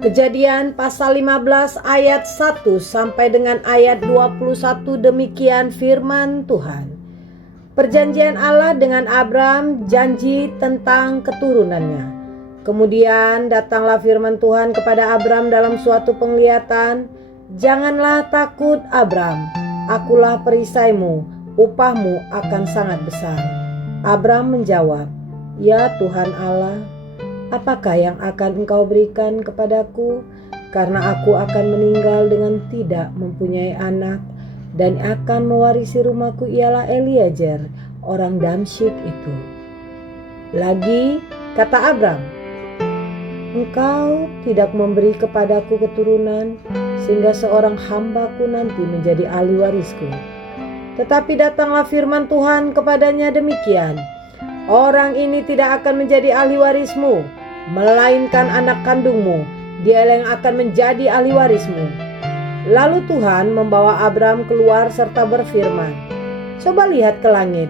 Kejadian pasal 15 ayat 1 sampai dengan ayat 21, demikian firman Tuhan. Perjanjian Allah dengan Abram, janji tentang keturunannya. Kemudian datanglah firman Tuhan kepada Abram dalam suatu penglihatan. Janganlah takut Abram, akulah perisaimu, upahmu akan sangat besar. Abram menjawab, ya Tuhan Allah, apakah yang akan engkau berikan kepadaku? Karena aku akan meninggal dengan tidak mempunyai anak, dan akan mewarisi rumahku ialah Eliezer, orang Damsyik itu. Lagi kata Abram, engkau tidak memberi kepadaku keturunan, sehingga seorang hambaku nanti menjadi ahli warisku. Tetapi datanglah firman Tuhan kepadanya demikian, orang ini tidak akan menjadi ahli warismu, melainkan anak kandungmu, dia yang akan menjadi ahli warismu. Lalu Tuhan membawa Abram keluar serta berfirman, coba lihat ke langit,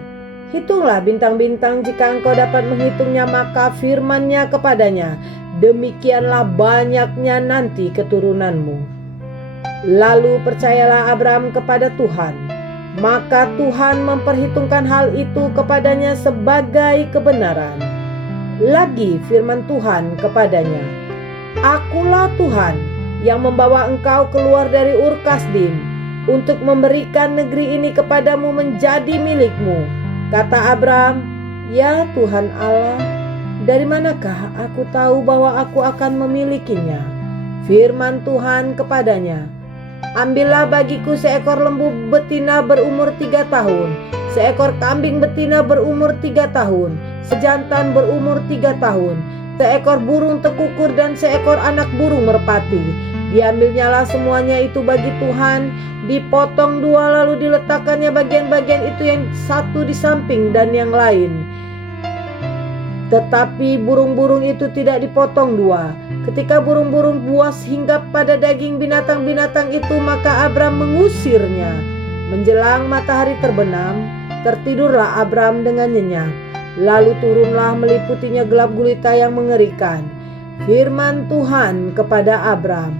hitunglah bintang-bintang, jika engkau dapat menghitungnya. Maka firman-Nya kepadanya, demikianlah banyaknya nanti keturunanmu. Lalu percayalah Abram kepada Tuhan, maka Tuhan memperhitungkan hal itu kepadanya sebagai kebenaran. Lagi firman Tuhan kepadanya, akulah Tuhan yang membawa engkau keluar dari Ur Kasdim untuk memberikan negeri ini kepadamu menjadi milikmu. Kata Abram, ya Tuhan Allah, dari manakah aku tahu bahwa aku akan memilikinya? Firman Tuhan kepadanya, ambillah bagiku seekor lembu betina berumur 3 tahun, seekor kambing betina berumur 3 tahun, sejantan berumur 3 tahun, seekor burung tekukur dan seekor anak burung merpati. Diambilnyalah semuanya itu bagi Tuhan, dipotong 2, lalu diletakkannya bagian-bagian itu yang satu di samping dan yang lain. Tetapi burung-burung itu tidak dipotong 2. Ketika burung-burung buas hinggap pada daging binatang-binatang itu, maka Abram mengusirnya. Menjelang matahari terbenam, tertidurlah Abram dengan nyenyak. Lalu turunlah meliputinya gelap gulita yang mengerikan. Firman Tuhan kepada Abram,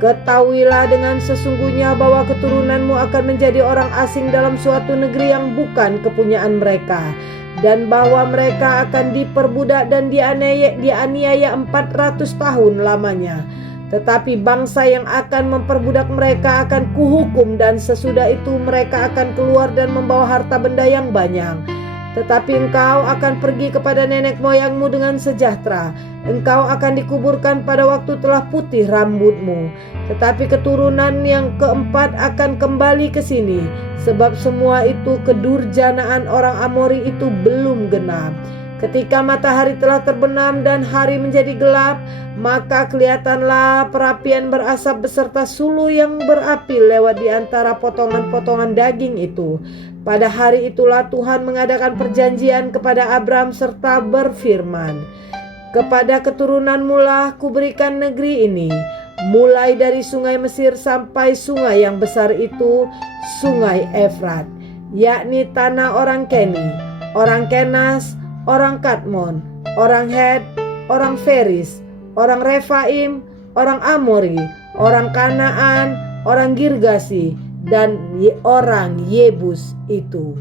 ketahuilah dengan sesungguhnya bahwa keturunanmu akan menjadi orang asing dalam suatu negeri yang bukan kepunyaan mereka, dan bahwa mereka akan diperbudak dan dianiaya 400 tahun lamanya. Tetapi bangsa yang akan memperbudak mereka akan kuhukum, dan sesudah itu mereka akan keluar dan membawa harta benda yang banyak. Tetapi engkau akan pergi kepada nenek moyangmu dengan sejahtera. Engkau akan dikuburkan pada waktu telah putih rambutmu. Tetapi keturunan yang keempat akan kembali ke sini, sebab semua itu kedurjanaan orang Amori itu belum genap. Ketika matahari telah terbenam dan hari menjadi gelap, maka kelihatanlah perapian berasap beserta sulu yang berapi lewat di antara potongan-potongan daging itu. Pada hari itulah Tuhan mengadakan perjanjian kepada Abram serta berfirman, kepada keturunanmu lah kuberikan negeri ini, mulai dari sungai Mesir sampai sungai yang besar itu, sungai Efrat, yakni tanah orang Keni, orang Kenas, orang Kadmon, orang Het, orang Feris, orang Refaim, orang Amori, orang Kanaan, orang Girgasi, dan orang Yebus itu.